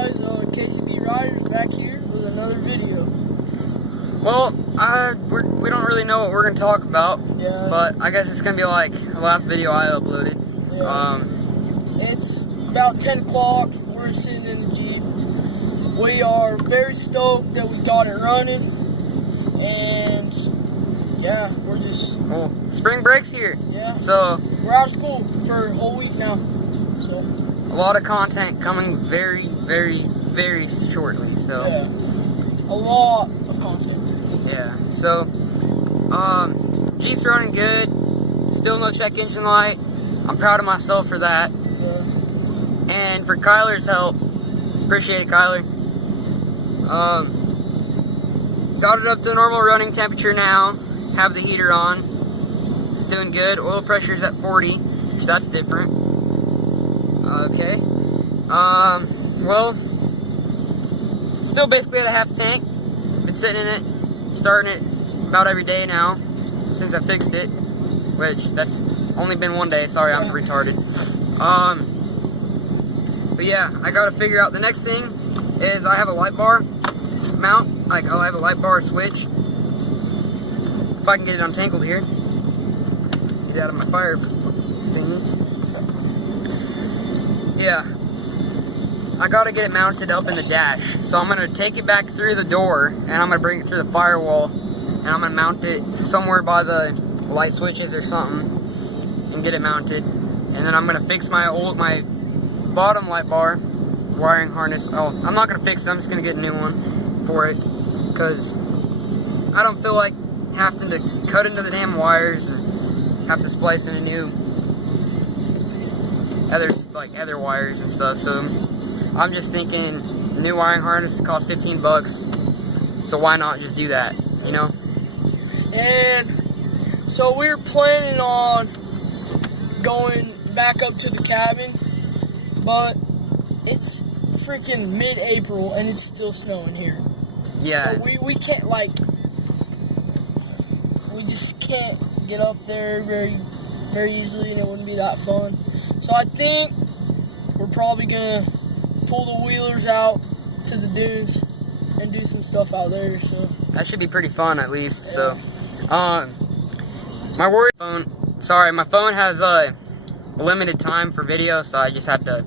guys, KCB Riders back here with another video. Well, we don't really know what we're going to talk about, Yeah. but I guess it's going to be like the last video I uploaded. Yeah. It's about 10 o'clock, we're sitting in the Jeep. We are very stoked that we got it running, and yeah, we're just... Well, spring break's here. Yeah. So we're out of school for a whole week now, so... a lot of content coming very, very, very shortly, so... Yeah. A lot of content. Yeah, so, Jeep's running good, still no check engine light. I'm proud of myself for that. Yeah. And for Kyler's help, appreciate it, Kyler. Got it up to normal running temperature now, have the heater on. It's doing good, oil pressure's at 40, so that's different. Okay. Well, still basically at a half tank. Been sitting in it, starting it about every day now since I fixed it, which that's only been one day. Sorry, I'm retarded. But yeah, I gotta figure out the next thing is I have a light bar mount. Like I'll have a light bar switch. If I can get it untangled here, get it out of my fire thingy. Yeah, I gotta get it mounted up in the dash. So I'm gonna take it back through the door and I'm gonna bring it through the firewall and I'm gonna mount it somewhere by the light switches or something and get it mounted. And then I'm gonna fix my bottom light bar wiring harness. Oh, I'm not gonna fix it, I'm just gonna get a new one for it because I don't feel like having to cut into the damn wires and have to splice in a new other wires and stuff. So I'm just thinking new wiring harness costs 15 bucks, so why not just do that, you know? And so we're planning on going back up to the cabin, but it's freaking mid-April and it's still snowing here. Yeah. So we can't, like, we just can't get up there very easily, and it wouldn't be that fun. So I think we're probably gonna pull the wheelers out to the dunes and do some stuff out there. So that should be pretty fun at least. Yeah. So, my Warrior phone. Sorry, my phone has a limited time for video, so I just had to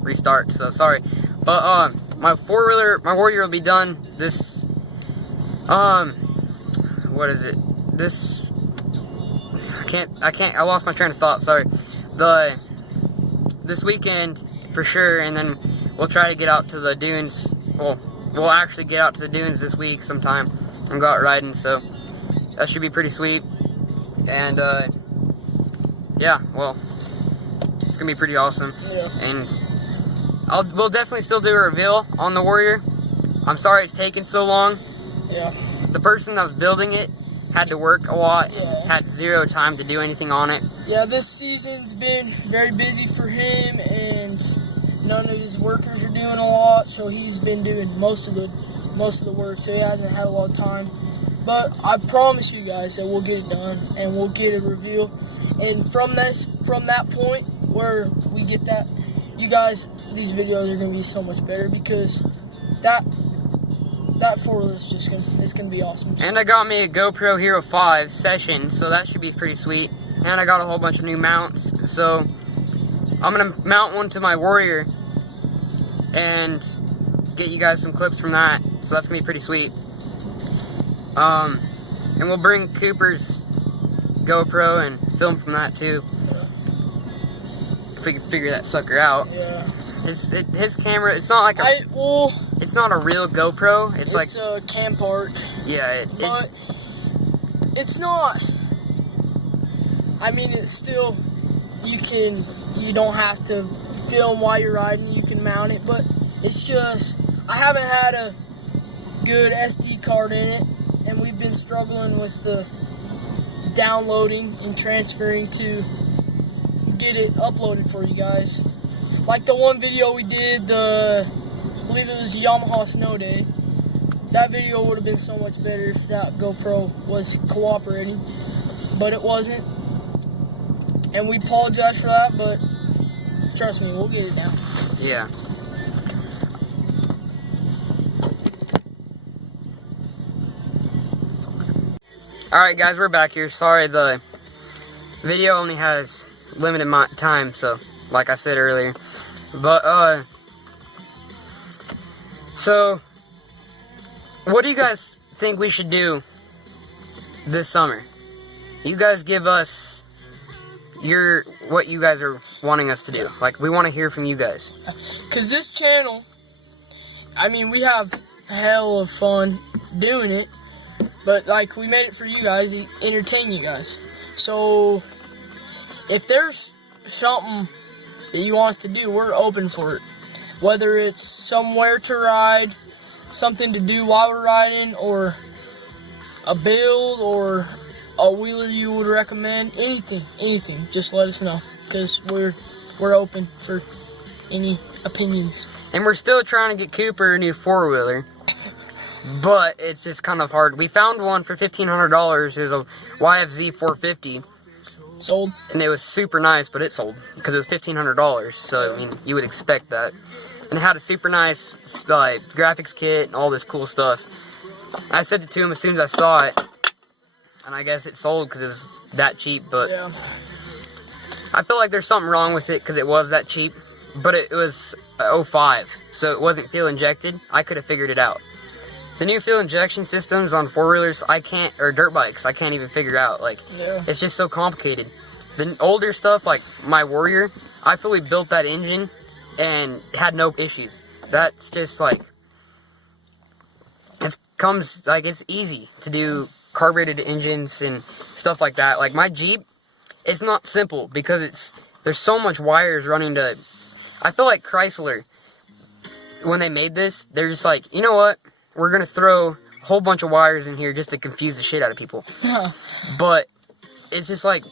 restart. So sorry, but my Warrior will be done this. What is it? This. I lost my train of thought. Sorry. This weekend for sure, and then we'll try to get out to the dunes. Well, we'll actually get out to the dunes this week sometime and go out riding, so that should be pretty sweet. And yeah, well, it's gonna be pretty awesome. Yeah. And we'll definitely still do a reveal on the Warrior. I'm sorry it's taken so long. Yeah. The person that was building it had to work a lot, yeah. Had zero time to do anything on it. Yeah, this season's been very busy for him, and none of his workers are doing a lot, so he's been doing most of the work, so he hasn't had a lot of time. But I promise you guys that we'll get it done, and we'll get a reveal. And from that point where we get that, you guys, these videos are gonna be so much better because that four-wheeler is just gonna be awesome. And I got me a GoPro Hero 5 Session, so that should be pretty sweet. And I got a whole bunch of new mounts, so I'm gonna mount one to my Warrior and get you guys some clips from that. So that's gonna be pretty sweet. And we'll bring Cooper's GoPro and film from that too. Yeah. If we can figure that sucker out. Yeah. His camera, it's not like it's not a real GoPro. It's like a Campark. Yeah, but it's not. I mean, it's still, you don't have to film while you're riding. You can mount it, but it's just I haven't had a good SD card in it, and we've been struggling with the downloading and transferring to get it uploaded for you guys. Like the one video we did, I believe it was Yamaha Snow Day. That video would have been so much better if that GoPro was cooperating, but it wasn't. And we apologize for that, but trust me, we'll get it down. Yeah. Alright guys, we're back here. Sorry, the video only has limited time, so, like I said earlier. But, so, what do you guys think we should do this summer? You guys give us what you guys are wanting us to do. Like, we want to hear from you guys. Because this channel, I mean, we have a hell of fun doing it. But, like, we made it for you guys, to entertain you guys. So, if there's something that you want us to do, we're open for it. Whether it's somewhere to ride, something to do while we're riding, or a build, or a wheeler you would recommend, anything, just let us know, because we're open for any opinions. And we're still trying to get Cooper a new 4-wheeler, but it's just kind of hard. We found one for $1,500. It was a YFZ 450. Sold. And it was super nice, but it sold because it was $1,500. So I mean, you would expect that. And it had a super nice graphics kit and all this cool stuff. I said it to him as soon as I saw it, and I guess it sold because it was that cheap. But yeah. I feel like there's something wrong with it because it was that cheap. But it was 05, so it wasn't fuel injected. I could have figured it out. The new fuel injection systems on 4-wheelers, or dirt bikes, I can't even figure out. Like, yeah. It's just so complicated. The older stuff, like my Warrior, I fully built that engine and had no issues. That's just like, it's easy to do carbureted engines and stuff like that. Like my Jeep, it's not simple because there's so much wires running to. I feel like Chrysler, when they made this, they're just like, you know what? We're gonna throw a whole bunch of wires in here just to confuse the shit out of people. But it's just like,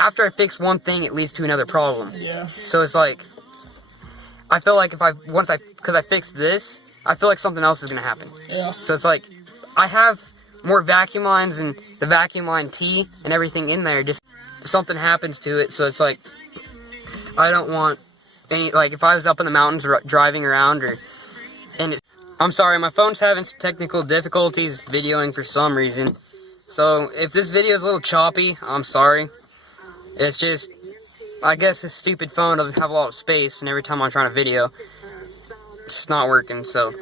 after I fix one thing, it leads to another problem. Yeah. So it's like, I feel like because I fixed this, I feel like something else is gonna happen. Yeah. So it's like, I have more vacuum lines and the vacuum line T and everything in there, just something happens to it. So it's like, I don't want any, like if I was up in the mountains driving around I'm sorry, my phone's having some technical difficulties videoing for some reason. So if this video is a little choppy, I'm sorry. It's just, I guess this stupid phone doesn't have a lot of space, and every time I'm trying to video, it's just not working. So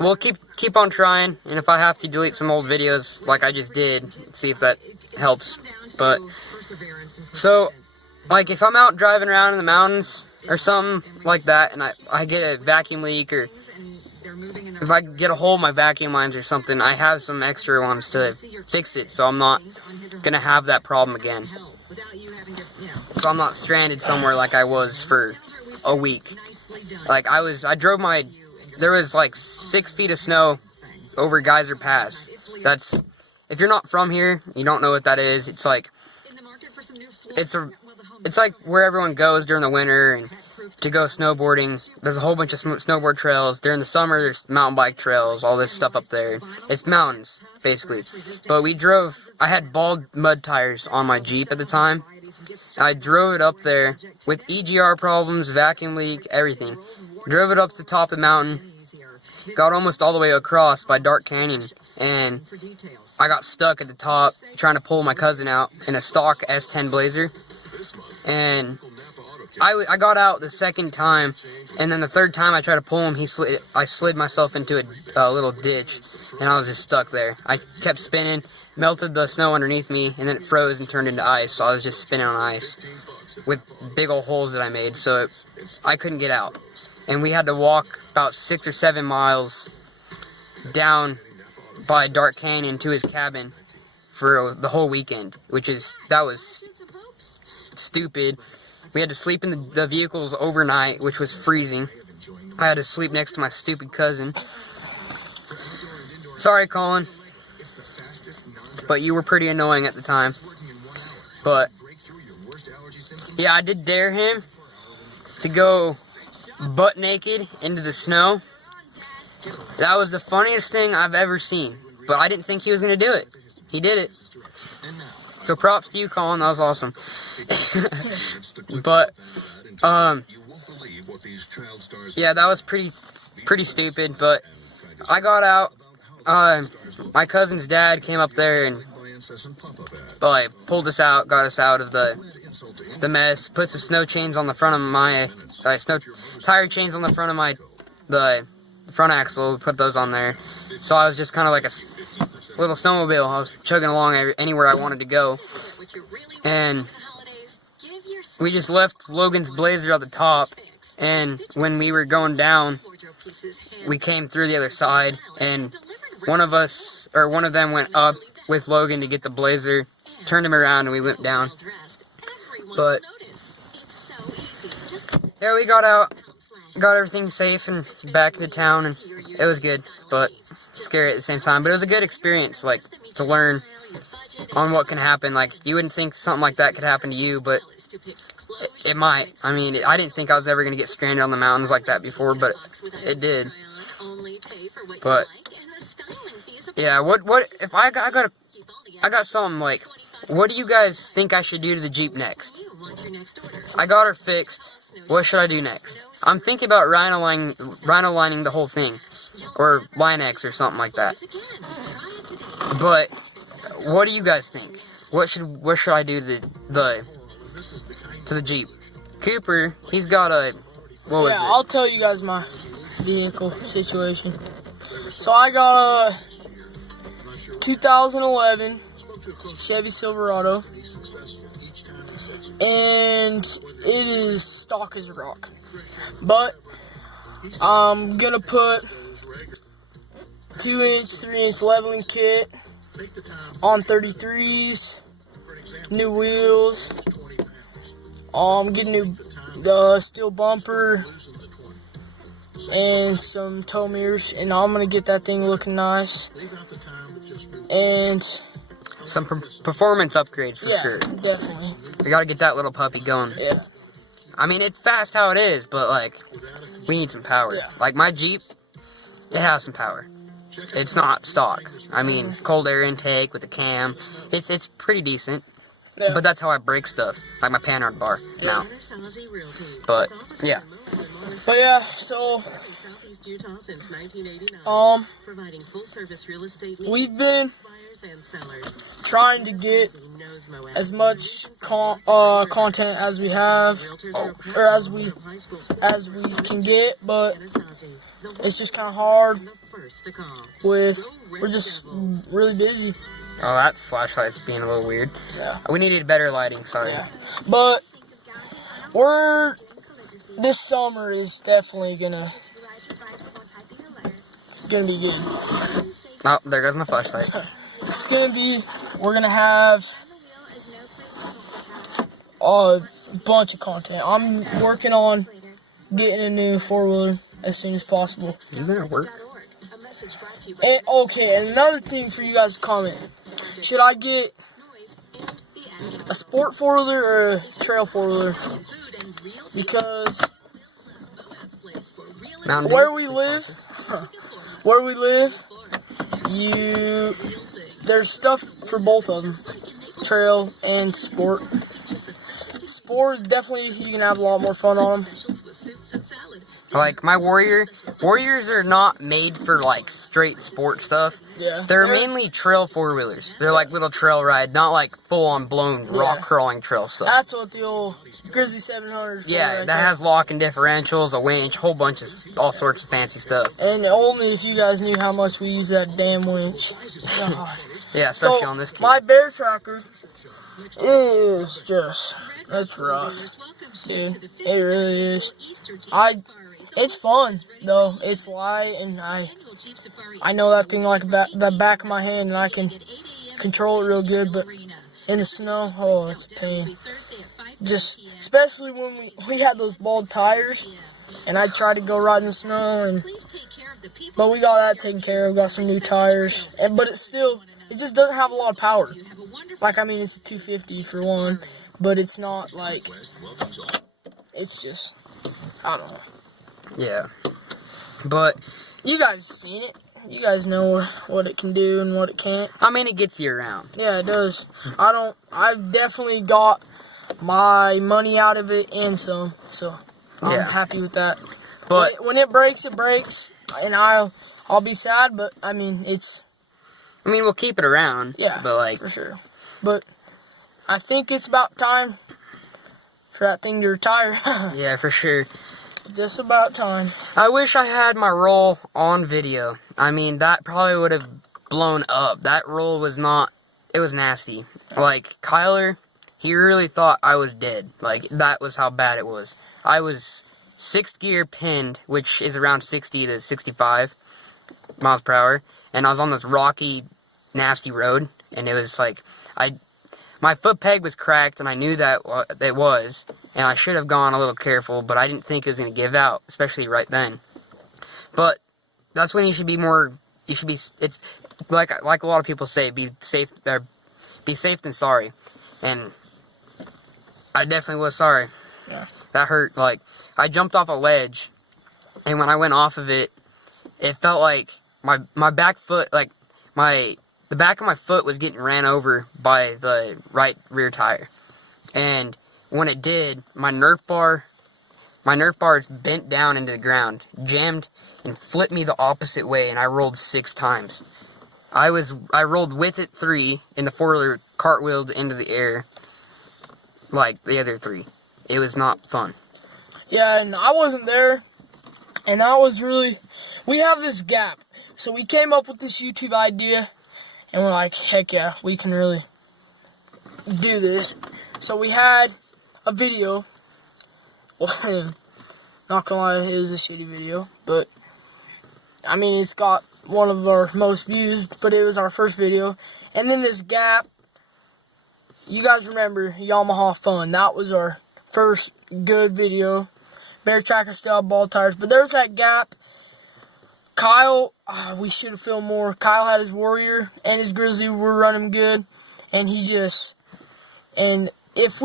we'll keep on trying, and if I have to delete some old videos like I just did, see if that helps. But so, like if I'm out driving around in the mountains or something like that, and I get a vacuum leak, or if I get a hole in my vacuum lines or something, I have some extra ones to fix it, so I'm not gonna have that problem again. So I'm not stranded somewhere like I was for a week. Like there was like 6 feet of snow over Geyser Pass. That's, if you're not from here, you don't know what that is. It's like, it's like where everyone goes during the winter and to go snowboarding. There's a whole bunch of snowboard trails. During the summer, there's mountain bike trails, all this stuff up there. It's mountains, basically. But I had bald mud tires on my Jeep at the time. I drove it up there with EGR problems, vacuum leak, everything. Drove it up to the top of the mountain, got almost all the way across by Dark Canyon, and I got stuck at the top trying to pull my cousin out in a stock S10 Blazer. And I got out the second time, and then the third time I tried to pull him, I slid myself into a little ditch, and I was just stuck there. I kept spinning, melted the snow underneath me, and then it froze and turned into ice, so I was just spinning on ice with big old holes that I made, so I couldn't get out. And we had to walk about 6 or 7 miles down by Dark Canyon to his cabin for the whole weekend, that was stupid. We had to sleep in the vehicles overnight, which was freezing. I had to sleep next to my stupid cousin. Sorry, Colin, but you were pretty annoying at the time. But yeah, I did dare him to go butt naked into the snow. That was the funniest thing I've ever seen, but I didn't think he was going to do it. He did it. So props to you, Colin. That was awesome. But yeah, that was pretty stupid. But I got out. My cousin's dad came up there and like pulled us out, got us out of the mess, put some snow chains on the front of my snow tire chains on the front of the front axle, put those on there. So I was just kind of like a little snowmobile. I was chugging along anywhere I wanted to go, and we just left Logan's Blazer at the top. And when we were going down, we came through the other side, and one of them went up with Logan to get the Blazer, turned him around, and we went down. But yeah, we got out, got everything safe and back into town, and it was good, but scary at the same time. But it was a good experience, like, to learn on what can happen. Like, you wouldn't think something like that could happen to you, but it might. I mean, I didn't think I was ever going to get stranded on the mountains like that before, but it did. But yeah, what if I got something like, what do you guys think I should do to the Jeep next? I got her fixed. What should I do next? I'm thinking about rhino lining the whole thing, or Line-X or something like that. But what do you guys think? What should I do to the Jeep? Cooper, he's got a, what was it? I'll tell you guys my vehicle situation. So I got a 2011 Chevy Silverado, and it is stock as a rock. But I'm gonna put 2-inch, 3-inch leveling kit on 33s, new wheels. Getting new steel bumper and some tow mirrors, and I'm gonna get that thing looking nice. And some performance upgrades for sure. Definitely. We gotta get that little puppy going. Yeah. I mean, it's fast how it is, but like, we need some power. Yeah. Like my Jeep, it has some power. It's not stock. I mean, cold air intake with the cam. It's pretty decent. Yeah. But that's how I break stuff, like my Panhard bar mount. But yeah. So we've been trying to get as much content as we have, or as we can get, but it's just kind of hard. We're just really busy. Oh, that flashlight's being a little weird. Yeah. We needed better lighting, sorry. Yeah. But this summer is definitely gonna be good. Oh, there goes my flashlight. We're gonna have a bunch of content. I'm working on getting a new 4-wheeler as soon as possible. Is that work? And another thing for you guys to comment. Should I get a sport 4-wheeler or a trail 4-wheeler? Because where we live, there's stuff for both of them, trail and sport. Sport, definitely, you can have a lot more fun on them. Like my Warriors are not made for like straight sport stuff. Yeah. They're mainly trail 4-wheelers. They're like little trail ride, not like full on blown rock crawling trail stuff. That's what the old Grizzly 700 is for. Yeah, that has locking differentials, a winch, whole bunch of all sorts of fancy stuff. And only if you guys knew how much we use that damn winch. Yeah, especially on this kid. My bear tracker is just, it's rough, dude. It really is. It's fun though. It's light, and I know that thing like the back of my hand, and I can control it real good. But in the snow, oh, it's a pain. Just especially when we had those bald tires, and I tried to go ride in the snow, but we got that taken care of. Got some new tires, but it just doesn't have a lot of power. Like, I mean, it's a 250 for one, but it's not like, it's just, I don't know. Yeah, but you guys seen it. You guys know what it can do and what it can't. I mean, it gets you around. Yeah, it does. I've definitely got my money out of it and some, so I'm happy with that. But when it breaks, it breaks, and I'll be sad. But I mean, it's I mean, we'll keep it around. Yeah, but like for sure. But I think it's about time for that thing to retire. yeah, for sure. Just about time. I wish I had my roll on video. I mean, that probably would have blown up. That roll was not, it was nasty. Like, Kyler, he really thought I was dead. Like, that was how bad it was. I was 6th gear pinned, which is around 60 to 65 miles per hour. And I was on this rocky, nasty road. And it was like, my foot peg was cracked, and I knew that it was. And I should have gone a little careful, but I didn't think it was going to give out, especially right then. But that's when you should be more, it's like a lot of people say, be safe than sorry. And I definitely was sorry. Yeah. That hurt. Like, I jumped off a ledge, and when I went off of it, it felt like my back foot, like, the back of my foot was getting ran over by the right rear tire. And when it did, my Nerf bar bent down into the ground, jammed, and flipped me the opposite way, and I rolled 6 times. I rolled with it 3, and the 4-wheeler cartwheeled into the air like the other 3. It was not fun. Yeah, and I wasn't there, and that was really, we have this gap. So we came up with this YouTube idea, and we're like, heck yeah, we can really do this. So we had a video. Well, not gonna lie, it is a shitty video, but I mean, it's got one of our most views, but it was our first video. And then this gap, you guys remember Yamaha Fun. That was our first good video. Bear Tracker style ball tires, but there's that gap. Kyle, we should have filmed more. Kyle had his Warrior and his Grizzly were running good, and if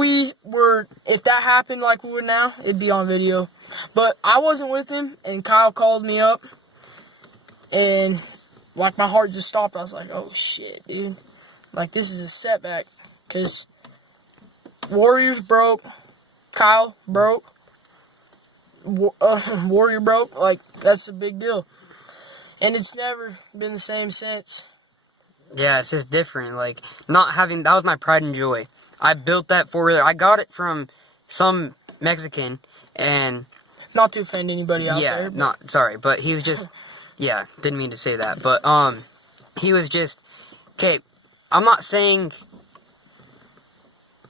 that happened like we would now, it'd be on video. But I wasn't with him, and Kyle called me up, and like my heart just stopped. I was like, oh shit, dude. Like, this is a setback, because Warriors broke, Kyle broke, Warrior broke. Like, that's a big deal. And it's never been the same since. Yeah, it's just different. Like, not having, that was my pride and joy. I built that 4-wheeler. I got it from some Mexican, and... Not to offend anybody out there. Yeah, sorry, but he was just, yeah, didn't mean to say that. But, he was just, okay, I'm not saying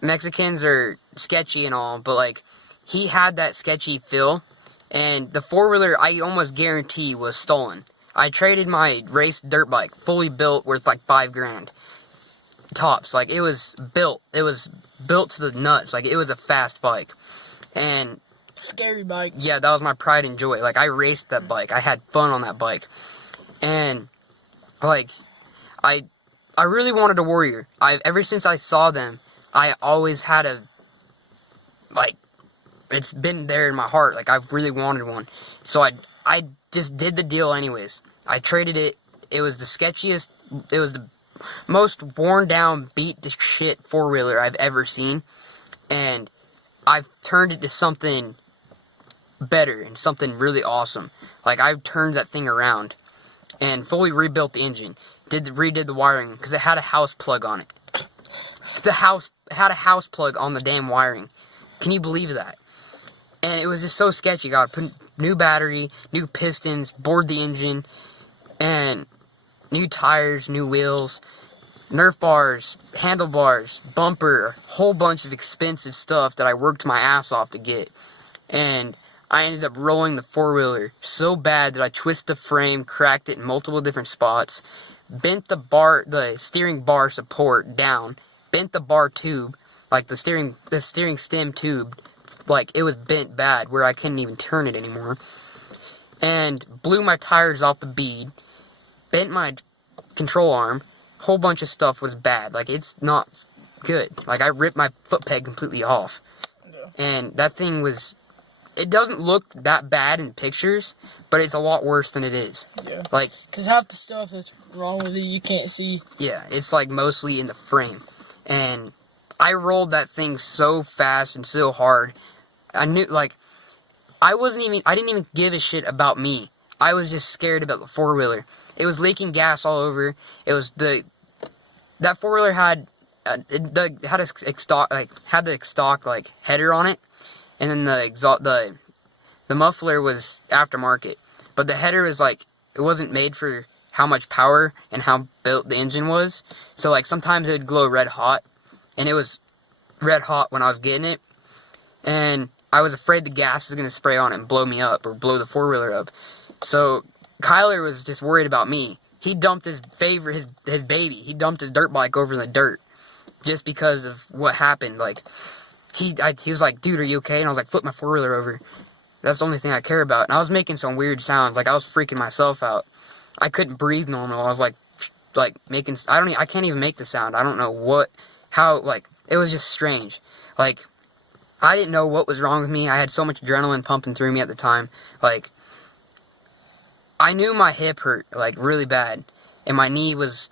Mexicans are sketchy and all, but, like, he had that sketchy feel, and the 4-wheeler, I almost guarantee, was stolen. I traded my race dirt bike, fully built, worth like $5,000. Tops. Like, it was built to the nuts. Like, it was a fast bike. And... scary bike. Yeah, that was my pride and joy. Like, I raced that bike. I had fun on that bike. And, like, I really wanted a Warrior. Ever since I saw them, I always had like, it's been there in my heart. Like, I've really wanted one. So I just did the deal anyways. I traded it. It was the sketchiest, it was the most worn down, beat to shit 4-wheeler I've ever seen. And I've turned it to something better and something really awesome. Like, I've turned that thing around and fully rebuilt the engine. Redid the wiring, because it had a house plug on it. It had a house plug on the damn wiring. Can you believe that? And it was just so sketchy. Got to put new battery, new pistons, bored the engine, and new tires, new wheels, Nerf bars, handlebars, bumper, a whole bunch of expensive stuff that I worked my ass off to get. And I ended up rolling the 4-wheeler so bad that I twisted the frame, cracked it in multiple different spots, bent the steering bar support down, bent the bar tube, like the steering stem tube, like it was bent bad where I couldn't even turn it anymore, and blew my tires off the bead, bent my control arm. Whole bunch of stuff was bad. Like, it's not good. Like, I ripped my foot peg completely off. Yeah. And that thing was, it doesn't look that bad in pictures, but it's a lot worse than it is. Yeah. Like, because half the stuff that's wrong with it you can't see. Yeah, it's like mostly in the frame. And I rolled that thing so fast and so hard. I knew, like, I didn't even give a shit about me. I was just scared about the 4-wheeler. it was leaking gas all over. It was that 4-wheeler had had the stock like header on it, and then the muffler was aftermarket, but the header was like, it wasn't made for how much power and how built the engine was. So like sometimes it would glow red hot, and it was red hot when I was getting it, and I was afraid the gas was gonna spray on it and blow me up or blow the 4-wheeler up. So Kyler was just worried about me. He dumped his baby. He dumped his dirt bike over in the dirt just because of what happened. Like he was like, "Dude, are you okay?" And I was like, "Flip my 4-wheeler over." That's the only thing I care about. And I was making some weird sounds. Like I was freaking myself out. I couldn't breathe normal. I was like making, I can't even make the sound. I don't know how, like, it was just strange. Like, I didn't know what was wrong with me. I had so much adrenaline pumping through me at the time. Like, I knew my hip hurt, like, really bad. And my knee was,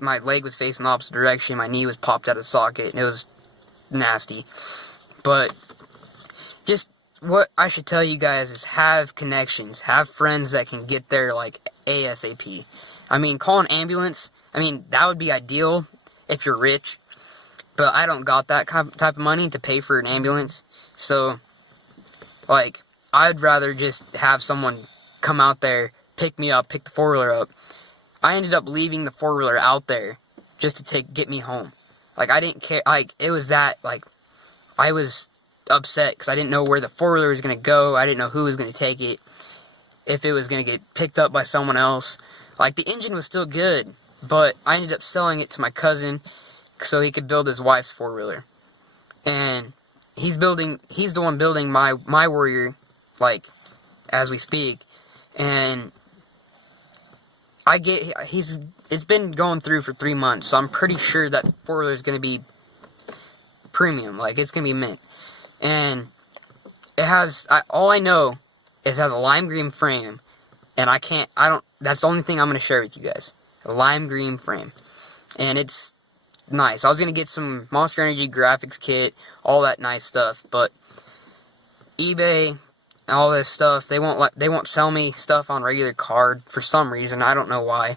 my leg was facing the opposite direction. My knee was popped out of the socket. And it was nasty. But, just what I should tell you guys is have connections. Have friends that can get there, like, ASAP. I mean, call an ambulance. I mean, that would be ideal if you're rich. But I don't got that type of money to pay for an ambulance. So, like, I'd rather just have someone come out there, pick me up, pick the 4-wheeler up. I ended up leaving the 4-wheeler out there just to get me home. Like, I didn't care. Like, it was that, like, I was upset because I didn't know where the 4-wheeler was going to go. I didn't know who was going to take it. If it was going to get picked up by someone else. Like, the engine was still good, but I ended up selling it to my cousin so he could build his wife's 4-wheeler. And he's the one building my Warrior, like, as we speak. And it's been going through for 3 months, so I'm pretty sure that 4-wheeler is going to be premium. Like, it's going to be mint. And it has, all I know, it has a lime green frame, and that's the only thing I'm going to share with you guys. A lime green frame. And it's nice. I was going to get some Monster Energy graphics kit, all that nice stuff, but eBay, all this stuff, they won't sell me stuff on regular card for some reason. I don't know why,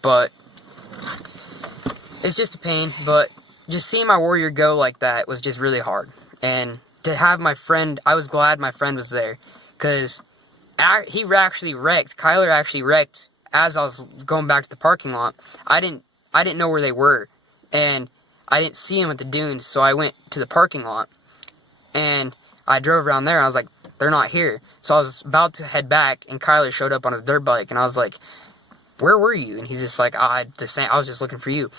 but it's just a pain. But just seeing my Warrior go like that was just really hard. And to have my friend, I was glad my friend was there, because he actually wrecked. Kyler actually wrecked as I was going back to the parking lot. I didn't know where they were, and I didn't see him at the dunes, so I went to the parking lot, and I drove around there. I was like, they're not here. So I was about to head back, and Kyler showed up on his dirt bike, and I was like, where were you? And he's just like, I was just looking for you.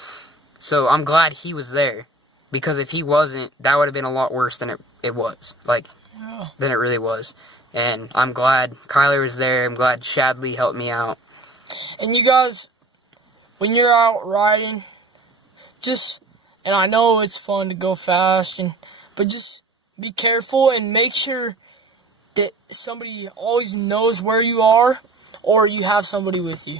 So I'm glad he was there, because if he wasn't, that would have been a lot worse than it was. Like, than it really was. And I'm glad Kyler was there. I'm glad Shadley helped me out. And you guys, when you're out riding, and I know it's fun to go fast, but just be careful and make sure that somebody always knows where you are, or you have somebody with you.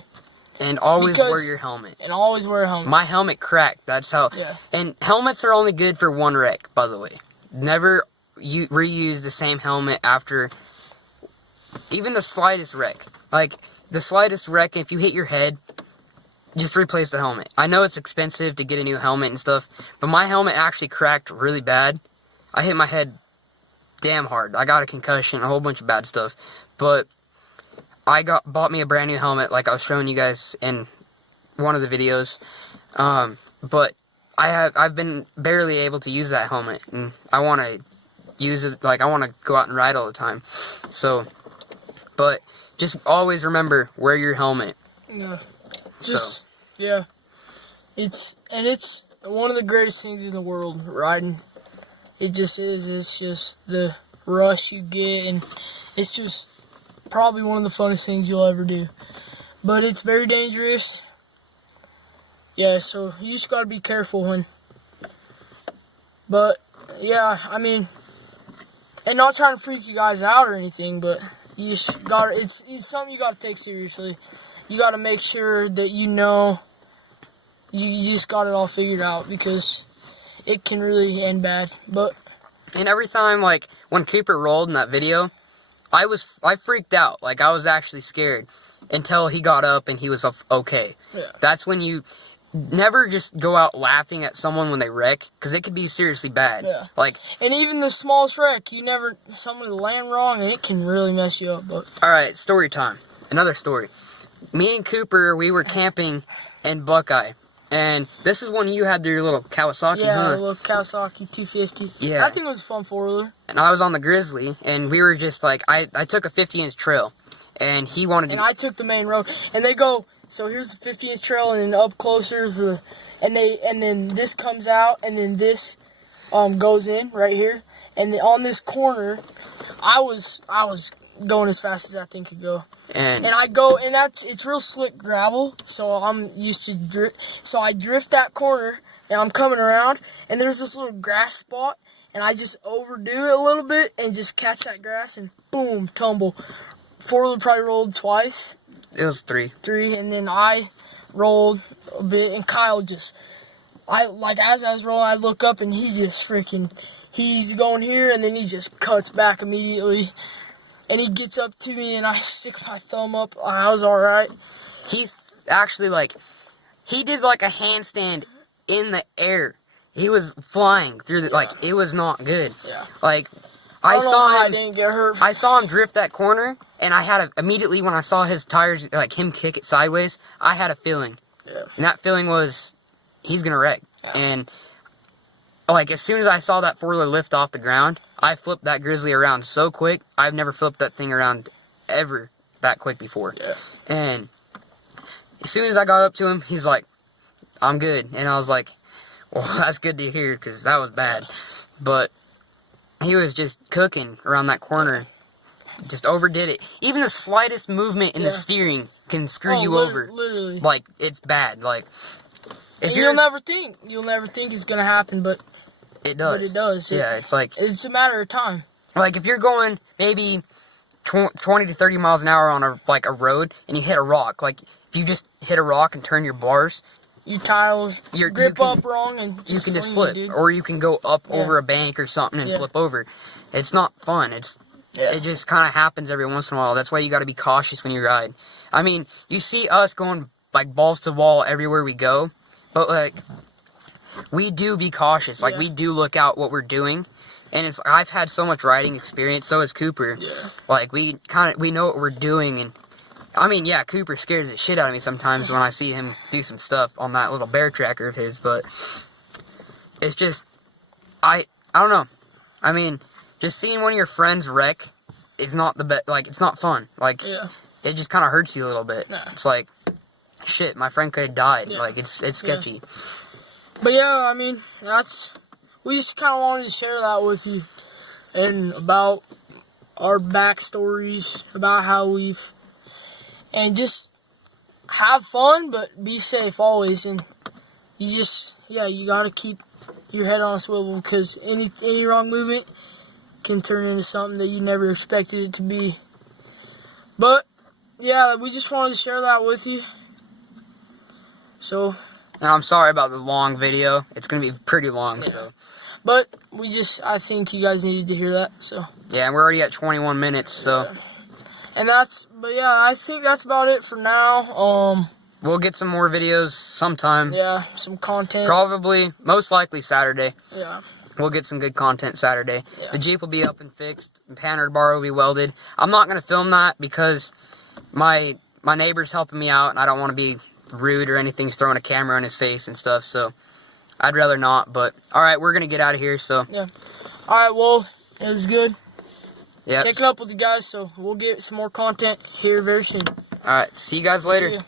And always wear your helmet. And always wear a helmet. My helmet cracked. That's how. Yeah. And helmets are only good for one wreck, by the way. Never reuse the same helmet after even the slightest wreck. Like, the slightest wreck, if you hit your head, just replace the helmet. I know it's expensive to get a new helmet and stuff, but my helmet actually cracked really bad. I hit my head damn hard. I got a concussion, a whole bunch of bad stuff. But I bought me a brand new helmet, like I was showing you guys in one of the videos. But I've been barely able to use that helmet, and I want to use it. Like, I want to go out and ride all the time. So, but just always remember, wear your helmet. Yeah. Yeah. It's one of the greatest things in the world, riding. It just is. It's just the rush you get, and it's just probably one of the funnest things you'll ever do. But it's very dangerous. Yeah, so you just gotta be careful but yeah, I mean, and not trying to freak you guys out or anything, but you just gotta, it's something you gotta take seriously. You gotta make sure that you just got it all figured out, because it can really end bad. And every time, like, when Cooper rolled in that video, I freaked out. Like, I was actually scared. until he got up and he was okay. Yeah. That's when you never just go out laughing at someone when they wreck, because it could be seriously bad. Yeah. Like, and even the smallest wreck, somebody land wrong and it can really mess you up. But all right, story time. Another story. Me and Cooper, we were camping in Buckeye, and this is when you had your little Kawasaki, yeah, huh? a little Kawasaki 250. Yeah. That thing was a fun 4-wheeler. And I was on the Grizzly, and we were just like, I took a 50-inch trail, and he wanted to. And I took the main road, and they go. So here's the 50-inch trail, and then up closer is and then this comes out, and then this goes in right here, and then on this corner, I was going as fast as that thing could go, and I go, and it's real slick gravel, so I'm used to drift. So I drift that corner, and I'm coming around, and there's this little grass spot, and I just overdo it a little bit, and just catch that grass, and boom, tumble. 4-wheeler probably rolled twice. It was 3. 3, and then I rolled a bit, and Kyle as I was rolling, I look up, and he just he's going here, and then he just cuts back immediately, and he gets up to me, and I stick my thumb up. I was all right. He's actually he did like a handstand in the air. He was flying through it was not good. Yeah. Like, I saw him. I didn't get hurt. I saw him drift that corner, and I had immediately when I saw his tires, him kick it sideways, I had a feeling. Yeah. And that feeling was, he's gonna wreck. Yeah. And as soon as I saw that 4-wheeler lift off the ground, I flipped that Grizzly around so quick. I've never flipped that thing around ever that quick before. Yeah. And as soon as I got up to him, he's like, "I'm good." And I was like, "Well, that's good to hear, because that was bad." But he was just cooking around that corner. Just overdid it. Even the slightest movement in the steering can screw you over. Literally. It's bad. You'll never think it's gonna happen, but it does. But it does. Yeah, it's a matter of time. If you're going maybe 20 to 30 miles an hour on a road and you hit a rock, if you just hit a rock and turn your bars, your tires grip up wrong, and you can just flip, or you can go up over a bank or something and flip over. It's not fun. It just kind of happens every once in a while. That's why you got to be cautious when you ride. I mean, you see us going balls to wall everywhere we go, but we do be cautious. We do look out what we're doing, and I've had so much riding experience. So has Cooper. Yeah. We know what we're doing, and I mean, yeah, Cooper scares the shit out of me sometimes when I see him do some stuff on that little bear tracker of his, but it's just, I don't know. I mean, just seeing one of your friends wreck is not the best, it's not fun. It just kind of hurts you a little bit. Nah. It's shit, my friend could have died. Yeah. It's sketchy. Yeah. But yeah, I mean, we just kind of wanted to share that with you, and about our backstories, about how and just have fun, but be safe always. And you gotta keep your head on a swivel, because any wrong movement can turn into something that you never expected it to be. But yeah, we just wanted to share that with you. So, and I'm sorry about the long video. It's gonna be pretty long, so. But I think you guys needed to hear that, so. Yeah, and we're already at 21 minutes, so. Yeah. And I think that's about it for now. We'll get some more videos sometime. Yeah, some content. Probably, most likely Saturday. Yeah. We'll get some good content Saturday. Yeah. The Jeep will be up and fixed. The Panhard bar will be welded. I'm not going to film that because my neighbor's helping me out, and I don't want to be rude or anything. He's throwing a camera in his face and stuff, so I'd rather not. But, alright, we're going to get out of here, so. Yeah. Alright, well, it was good. Yeah. Checking up with you guys, so we'll get some more content here very soon. Alright, see you guys later. See ya.